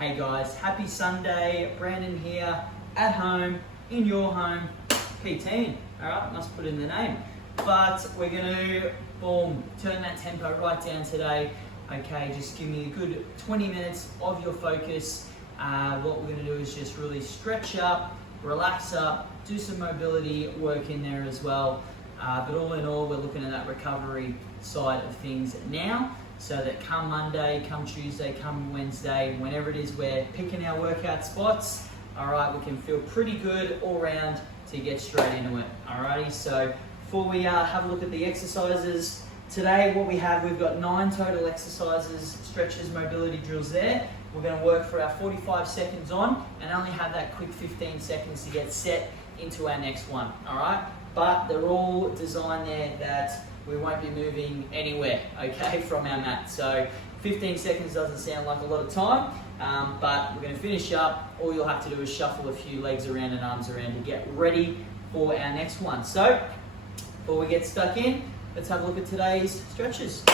Hey guys, happy Sunday. Brandon here, at home, in your home, PTing. Alright, must put in the name. But we're gonna, boom, turn that tempo right down today. Okay, just give me a good 20 minutes of your focus. What we're gonna do is just really stretch up, relax up, do some mobility work in there as well. But all in all, we're looking at that recovery side of things now, so that come Monday, come Tuesday, come Wednesday, whenever it is we're picking our workout spots, all right, we can feel pretty good all round to get straight into it. Alrighty, so before we have a look at the exercises today, what we have, we've got 9 total exercises, stretches, mobility drills there. We're going to work for our 45 seconds on and only have that quick 15 seconds to get set into our next one. All right, but they're all designed there that we won't be moving anywhere, okay, from our mat. So 15 seconds doesn't sound like a lot of time, but we're going to finish up. All you'll have to do is shuffle a few legs around and arms around to get ready for our next one. So before we get stuck in, let's have a look at today's stretches.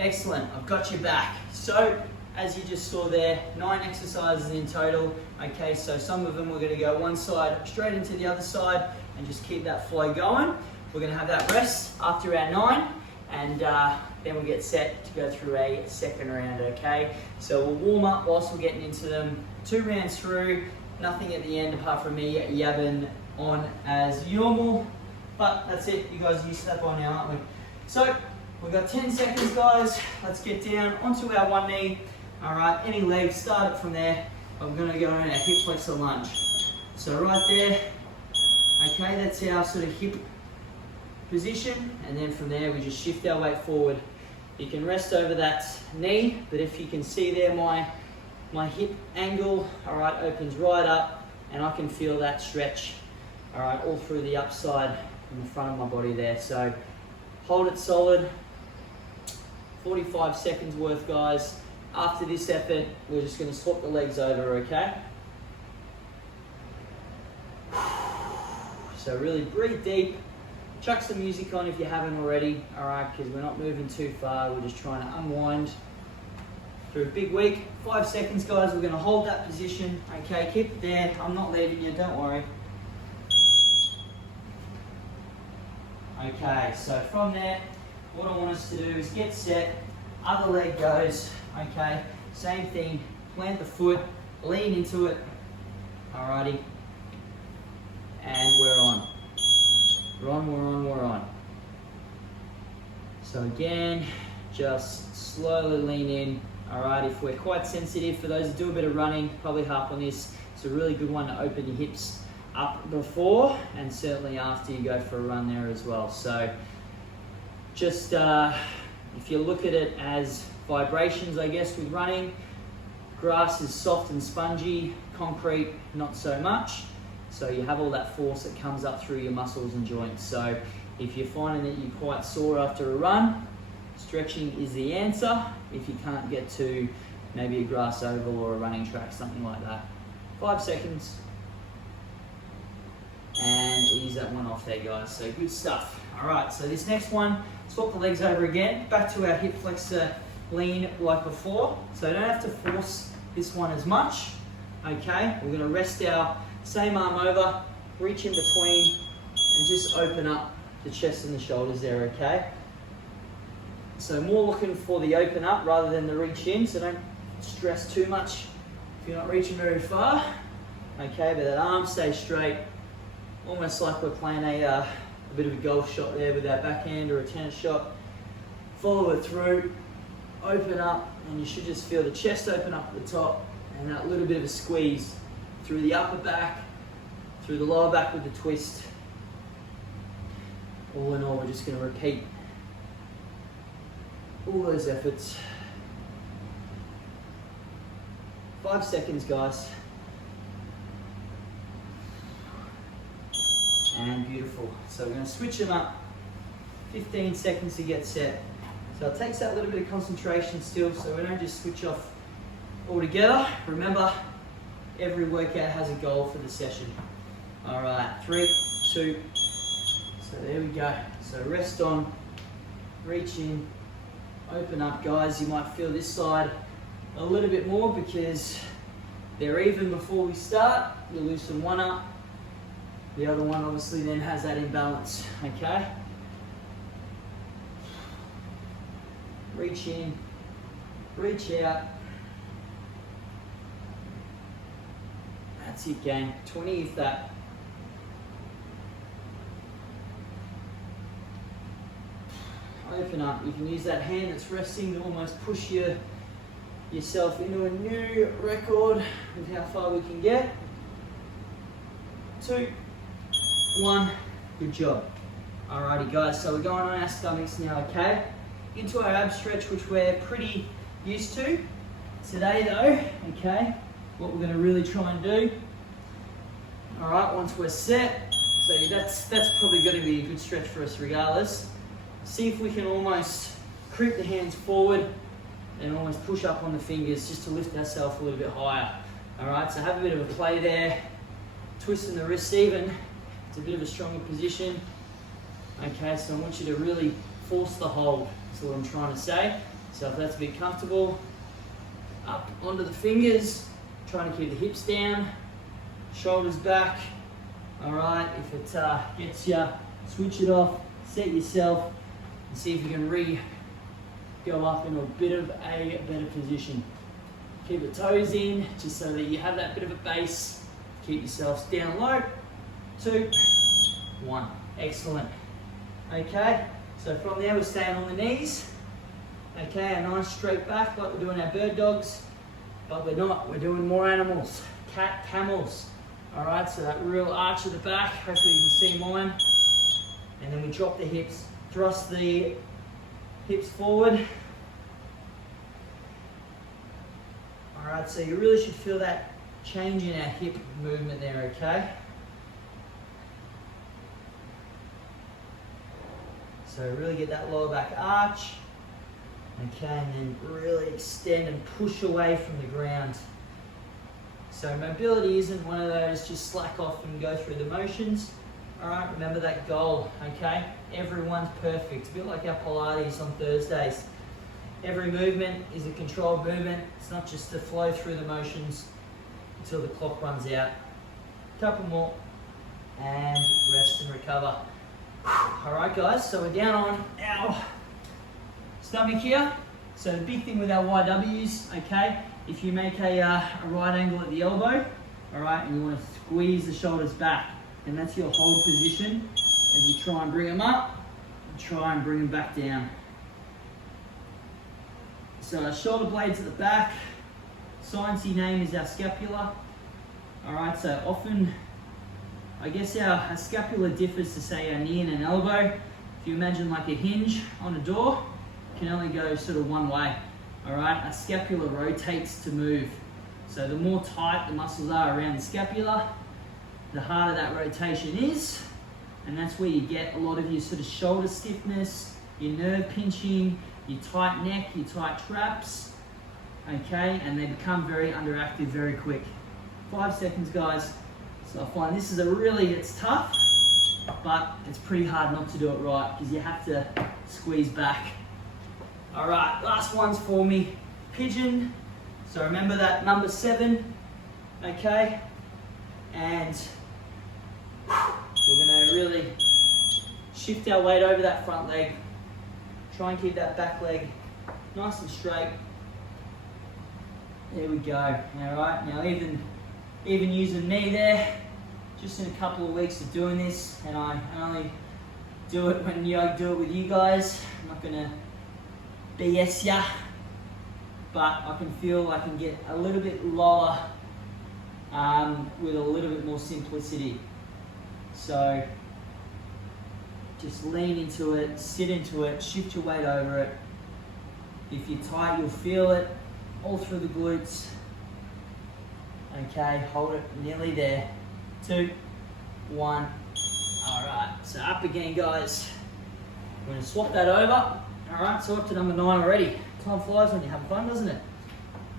Excellent, I've got you back. So, as you just saw there, 9 exercises in total. Okay, so some of them we're going to go one side straight into the other side and just keep that flow going. We're going to have that rest after our 9, and then we'll get set to go through a second round, okay? So we'll warm up whilst we're getting into them. 2 rounds through, nothing at the end apart from me yabbing on as normal. But that's it, you guys are used to that by now, aren't we? So, we've got 10 seconds, guys. Let's get down onto our one knee. All right, any leg, start it from there. I'm gonna go in a hip flexor lunge. So right there, okay, that's our sort of hip position. And then from there, we just shift our weight forward. You can rest over that knee, but if you can see there, my hip angle, all right, opens right up, and I can feel that stretch, all right, all through the upside in the front of my body there. So hold it solid. 45 seconds worth, guys. After this effort, we're just going to swap the legs over, okay? So really breathe deep. Chuck some music on if you haven't already, all right, because we're not moving too far. We're just trying to unwind through a big week. 5 seconds, guys. We're going to hold that position, okay? Keep it there. I'm not leaving you, don't worry. Okay, so from there, what I want us to do is get set, other leg goes, okay, same thing, plant the foot, lean into it, alrighty, and we're on. We're on. So again, just slowly lean in, alright, if we're quite sensitive, for those who do a bit of running, probably harp on this, it's a really good one to open your hips up before and certainly after you go for a run there as well. So just if you look at it as vibrations, I guess, with running, grass is soft and spongy, concrete not so much, so you have all that force that comes up through your muscles and joints. So if you're finding that you're quite sore after a run, stretching is the answer if you can't get to maybe a grass oval or a running track, something like that. 5 seconds. And ease that one off there, guys. So good stuff. All right, so this next one, swap the legs over again, back to our hip flexor lean like before. So don't have to force this one as much, okay? We're gonna rest our same arm over, reach in between, and just open up the chest and the shoulders there, okay? So more looking for the open up rather than the reach in, so don't stress too much if you're not reaching very far, okay? But that arm stays straight almost like we're playing a bit of a golf shot there with our backhand or a tennis shot. Follow it through, open up, and you should just feel the chest open up at the top and that little bit of a squeeze through the upper back, through the lower back with the twist. All in all, we're just going to repeat all those efforts. 5 seconds, guys. And beautiful. So we're going to switch them up. 15 seconds to get set. So it takes that little bit of concentration still, so we don't just switch off altogether. Remember, every workout has a goal for the session. All right, 3, 2. So there we go. So rest on, reach in, open up, guys. You might feel this side a little bit more because they're even before we start. You loosen one up. The other one obviously then has that imbalance, okay? Reach in, reach out. That's it, gang. 20 if that. Open up. You can use that hand that's resting to almost push yourself into a new record with how far we can get. 2, 1. Good job. Alrighty, guys. So we're going on our stomachs now, okay? Into our ab stretch, which we're pretty used to. Today, though, okay, what we're going to really try and do. All right, once we're set, so that's probably going to be a good stretch for us regardless. See if we can almost creep the hands forward and almost push up on the fingers just to lift ourselves a little bit higher. All right, so have a bit of a play there. Twisting the wrists even. It's a bit of a stronger position. Okay, so I want you to really force the hold. That's what I'm trying to say. So if that's a bit comfortable, up onto the fingers, trying to keep the hips down, shoulders back. All right, if it gets you, switch it off, set yourself, and see if you can go up into a bit of a better position. Keep the toes in, just so that you have that bit of a base. Keep yourselves down low. 2, 1. Excellent. Okay, so from there we're staying on the knees. Okay, a nice straight back like we're doing our bird dogs, but we're not. We're doing more animals. Cat, camels. All right, so that real arch at the back. Hopefully you can see mine. And then we drop the hips, thrust the hips forward. All right, so you really should feel that change in our hip movement there, okay? So really get that lower back arch. Okay, and then really extend and push away from the ground. So mobility isn't one of those just slack off and go through the motions. All right, remember that goal, okay? Everyone's perfect. A bit like our Pilates on Thursdays. Every movement is a controlled movement. It's not just to flow through the motions until the clock runs out. Couple more, and rest and recover. All right, guys, so we're down on our stomach here. So the big thing with our YWs, okay, if you make a right angle at the elbow, all right, and you want to squeeze the shoulders back, and that's your hold position as you try and bring them up, and try and bring them back down. So our shoulder blades at the back, sciencey name is our scapula. All right, so often, I guess our scapula differs to say our knee and an elbow. If you imagine like a hinge on a door, it can only go sort of one way. All right, our scapula rotates to move. So the more tight the muscles are around the scapula, the harder that rotation is. And that's where you get a lot of your sort of shoulder stiffness, your nerve pinching, your tight neck, your tight traps. Okay, and they become very underactive very quick. 5 seconds, guys. So I find this is it's tough, but it's pretty hard not to do it right because you have to squeeze back. All right, last one's for me. Pigeon. So remember that number 7, okay? And we're gonna really shift our weight over that front leg. Try and keep that back leg nice and straight. There we go. All right, now even using knee there, just in a couple of weeks of doing this, and I only do it when I do it with you guys. I'm not gonna BS ya, but I can feel I can get a little bit lower with a little bit more simplicity. So just lean into it, sit into it, shift your weight over it. If you're tight, you'll feel it all through the glutes. Okay, hold it nearly there. 2, 1. All right, so up again, guys. We're gonna swap that over. All right, so up to number 9 already. Time flies when you have fun, doesn't it?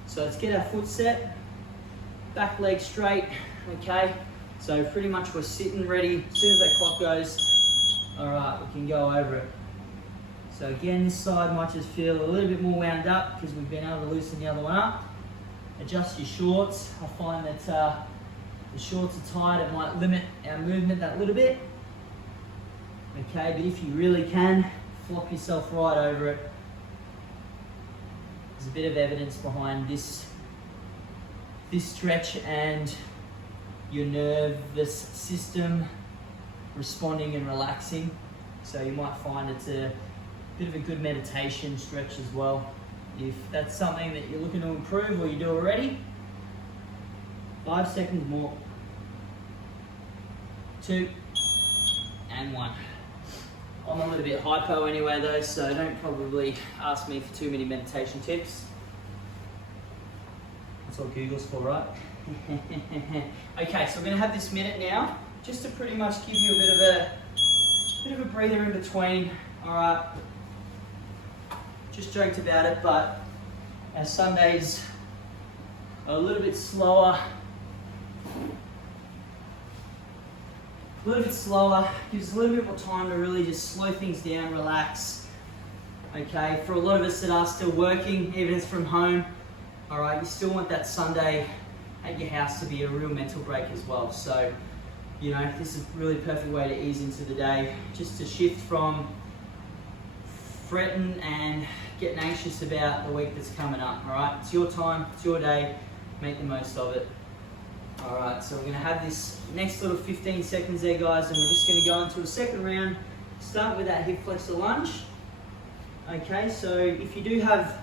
So let's get our foot set, back leg straight, okay? So pretty much we're sitting ready. As soon as that clock goes, all right, we can go over it. So again, this side might just feel a little bit more wound up because we've been able to loosen the other one up. Adjust your shorts. I find that the shorts are tight, it might limit our movement that little bit. Okay, but if you really can, flop yourself right over it. There's a bit of evidence behind this stretch and your nervous system responding and relaxing. So you might find it's a bit of a good meditation stretch as well. If that's something that you're looking to improve or you do already, 5 seconds more. 2 and 1. I'm a little bit hypo anyway though, so don't probably ask me for too many meditation tips. That's what Google's for, right? Okay, so we're gonna have this minute now, just to pretty much give you a bit of a breather in between. All right, just joked about it, but our Sundays are a little bit slower. Gives us a little bit more time to really just slow things down, relax. Okay, for a lot of us that are still working, even if it's from home, all right, you still want that Sunday at your house to be a real mental break as well. So, you know, this is a really perfect way to ease into the day, just to shift from fretting and getting anxious about the week that's coming up, all right? It's your time, it's your day, make the most of it. All right, so we're gonna have this next little 15 seconds there, guys, and we're just gonna go into a second round, start with that hip flexor lunge. Okay, so if you do have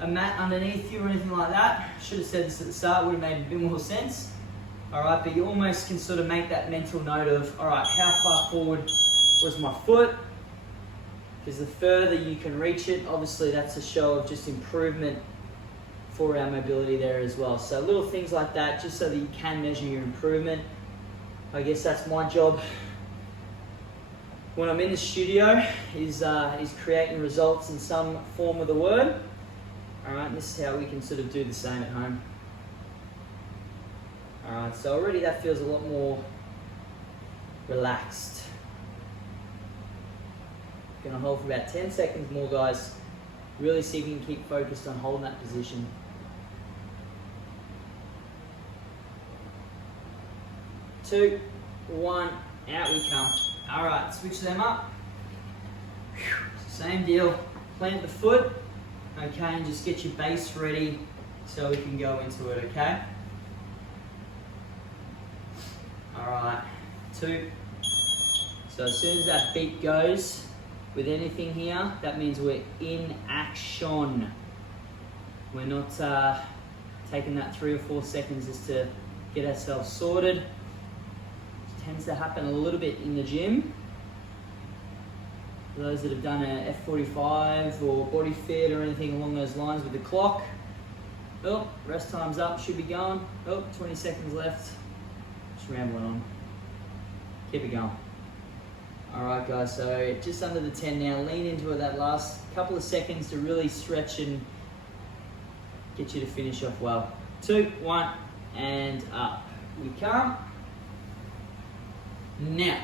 a mat underneath you or anything like that, should have said this at the start, would have made a bit more sense. All right, but you almost can sort of make that mental note of, all right, how far forward was my foot? Because the further you can reach it, obviously that's a show of just improvement for our mobility there as well. So little things like that, just so that you can measure your improvement. I guess that's my job when I'm in the studio, is creating results in some form of the word. All right, and this is how we can sort of do the same at home. All right, so already that feels a lot more relaxed. Gonna hold for about 10 seconds more, guys. Really see if you can keep focused on holding that position. 2, 1, out we come. All right, switch them up. Same deal, plant the foot, okay, and just get your base ready so we can go into it, okay? All right, 2. So as soon as that beat goes with anything here, that means we're in action. We're not taking that 3 or 4 seconds just to get ourselves sorted. Tends to happen a little bit in the gym. For those that have done a F45 or body fit or anything along those lines with the clock. Oh, rest time's up, should be going. Oh, 20 seconds left. Just rambling on. Keep it going. All right, guys, so just under the 10 now. Lean into it that last couple of seconds to really stretch and get you to finish off well. 2, 1, and up we come. Now,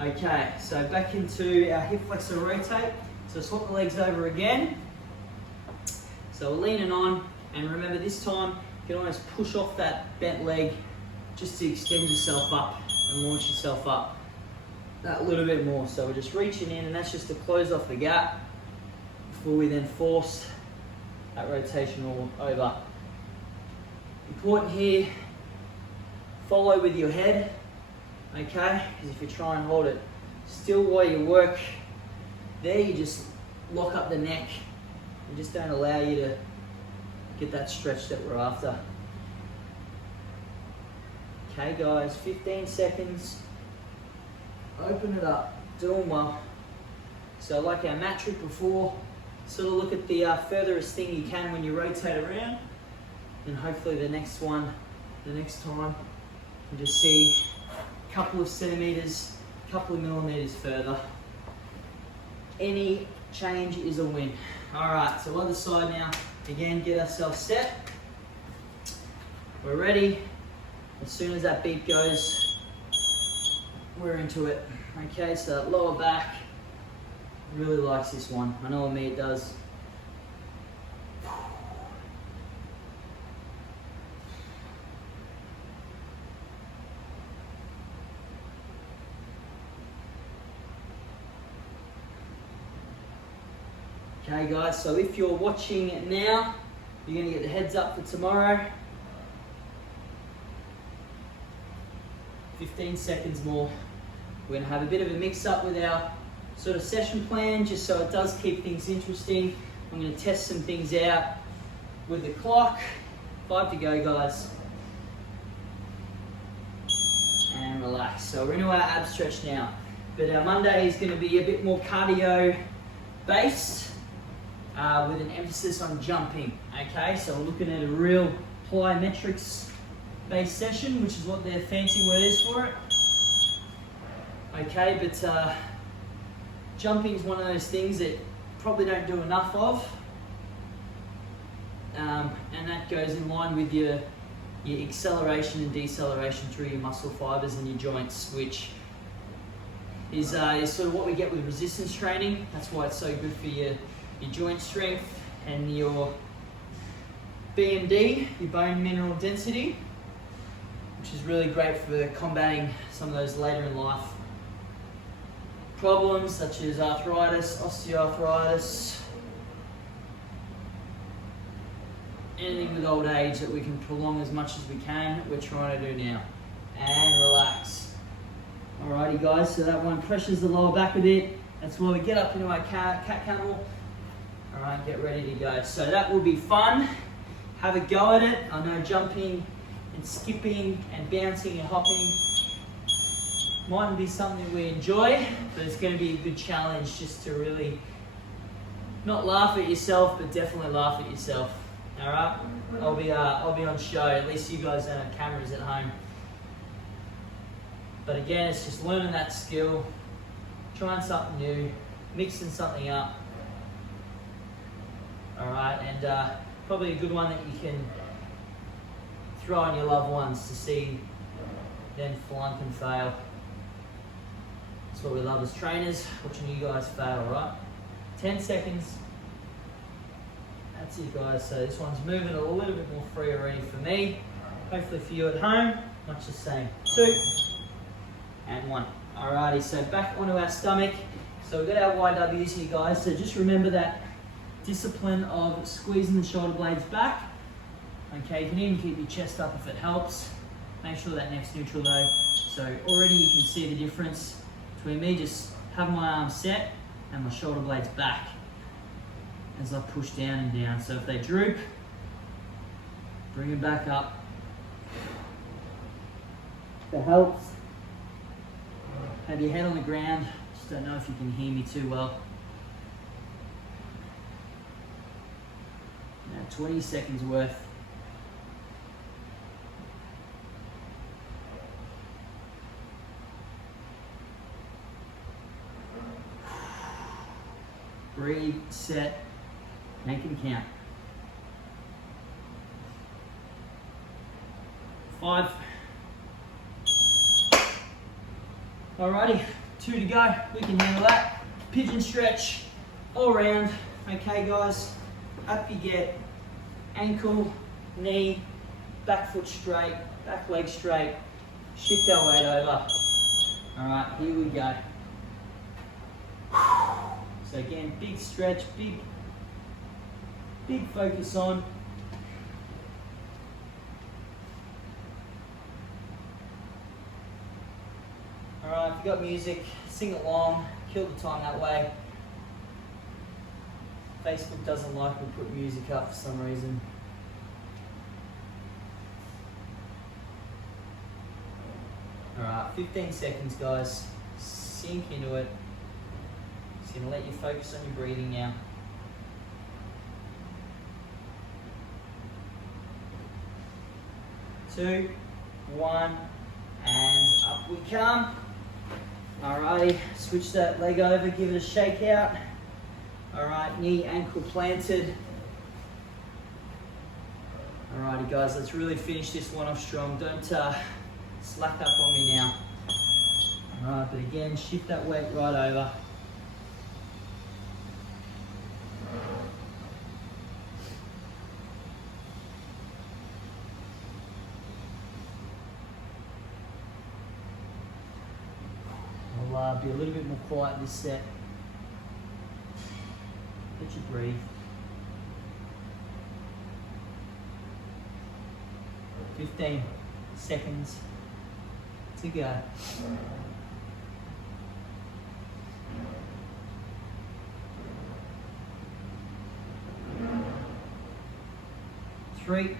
okay, so back into our hip flexor rotate. So swap the legs over again. So we're leaning on, and remember this time, you can almost push off that bent leg just to extend yourself up and launch yourself up that little bit more. So we're just reaching in, and that's just to close off the gap before we then force that rotation all over. Important here, follow with your head, okay? Because if you try and hold it still while you work there, you just lock up the neck. We just don't allow you to get that stretch that we're after. Okay guys, 15 seconds. Open it up, doing well. So like our mat trick before, sort of look at the furthest thing you can when you rotate around, and hopefully the next one, the next time, you just see a couple of centimeters, a couple of millimeters further. Any change is a win. All right, so other side now. Again, get ourselves set. We're ready. As soon as that beat goes, we're into it. Okay, so that lower back really likes this one. I know me it does. Okay guys, so if you're watching it now, you're going to get the heads up for tomorrow. 15 seconds more. We're going to have a bit of a mix up with our sort of session plan, just so it does keep things interesting. I'm going to test some things out with the clock. 5 to go guys. And relax. So we're into our ab stretch now. But our Monday is going to be a bit more cardio based. With an emphasis on jumping, okay? So we're looking at a real plyometrics based session, which is what their fancy word is for it. Okay, but jumping is one of those things that probably don't do enough of. And that goes in line with your acceleration and deceleration through your muscle fibers and your joints, which is sort of what we get with resistance training. That's why it's so good for your joint strength and your BMD, your bone mineral density, which is really great for combating some of those later in life problems such as arthritis, osteoarthritis, anything with old age that we can prolong as much as we can, we're trying to do now. And relax. Alrighty guys, so that one pressures the lower back a bit. That's where we get up into our cat camel. All right, get ready to go. So that will be fun. Have a go at it. I know jumping and skipping and bouncing and hopping mightn't be something we enjoy, but it's going to be a good challenge just to really not laugh at yourself, but definitely laugh at yourself. All right, I'll be on show. At least you guys don't have cameras at home. But again, it's just learning that skill, trying something new, mixing something up. All right, and probably a good one that you can throw on your loved ones to see them flunk and fail. That's what we love as trainers, watching you guys fail, right? 10 seconds. That's it, guys. So this one's moving a little bit more free already for me. Hopefully for you at home, much the same. 2 and 1. Alrighty, so back onto our stomach. So we've got our YWs here, guys. So just remember that discipline of squeezing the shoulder blades back. Okay, you can even keep your chest up if it helps. Make sure that neck's neutral though. So already you can see the difference between me just having my arms set and my shoulder blades back as I push down and down. So if they droop, bring them back up. If it helps, have your head on the ground. Just don't know if you can hear me too well. Now 20 seconds worth. Breathe, set, make them count. 5. Alrighty, 2 to go. We can handle that. Pigeon stretch all around. Okay, guys. Up you get. Ankle, knee, back foot straight, back leg straight. Shift our weight over. Alright, here we go. So again, big stretch, big focus on. if you got music, sing along, kill the time that way. Facebook doesn't like we put music up for some reason. Alright, 15 seconds guys. Sink into it. Just gonna let you focus on your breathing now. 2, 1, and up we come. Alrighty, switch that leg over, give it a shake out. Alright, knee, ankle planted. Alrighty guys, let's really finish this one off strong. Don't slack up on me now. Alright, but again, shift that weight right over. I'll be a little bit more quiet this set. Let you breathe. 15 seconds to go. 3,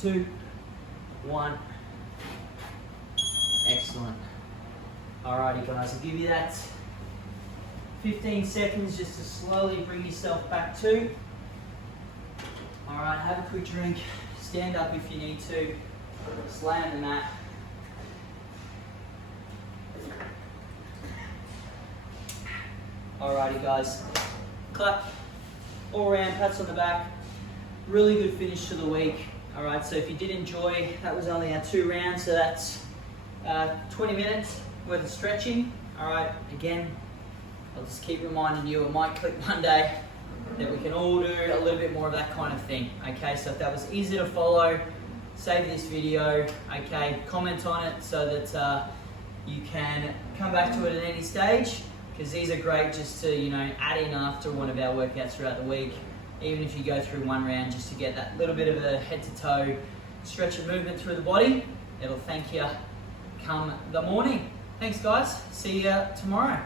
2, 1. Excellent. Alrighty guys, I'll give you that 15 seconds just to slowly bring yourself back to. Alright, have a quick drink, stand up if you need to, just lay on the mat. Alrighty guys, clap all around, pats on the back. Really good finish to the week. Alright, so if you did enjoy, that was only our 2 rounds, so that's 20 minutes worth of stretching. Alright, again, I'll just keep reminding you, it might click one day that we can all do a little bit more of that kind of thing. Okay, so if that was easy to follow, save this video, okay, comment on it so that you can come back to it at any stage, because these are great just to, you know, add in after one of our workouts throughout the week, even if you go through one round just to get that little bit of a head to toe stretch and movement through the body. It'll thank you come the morning. Thanks guys, see you tomorrow.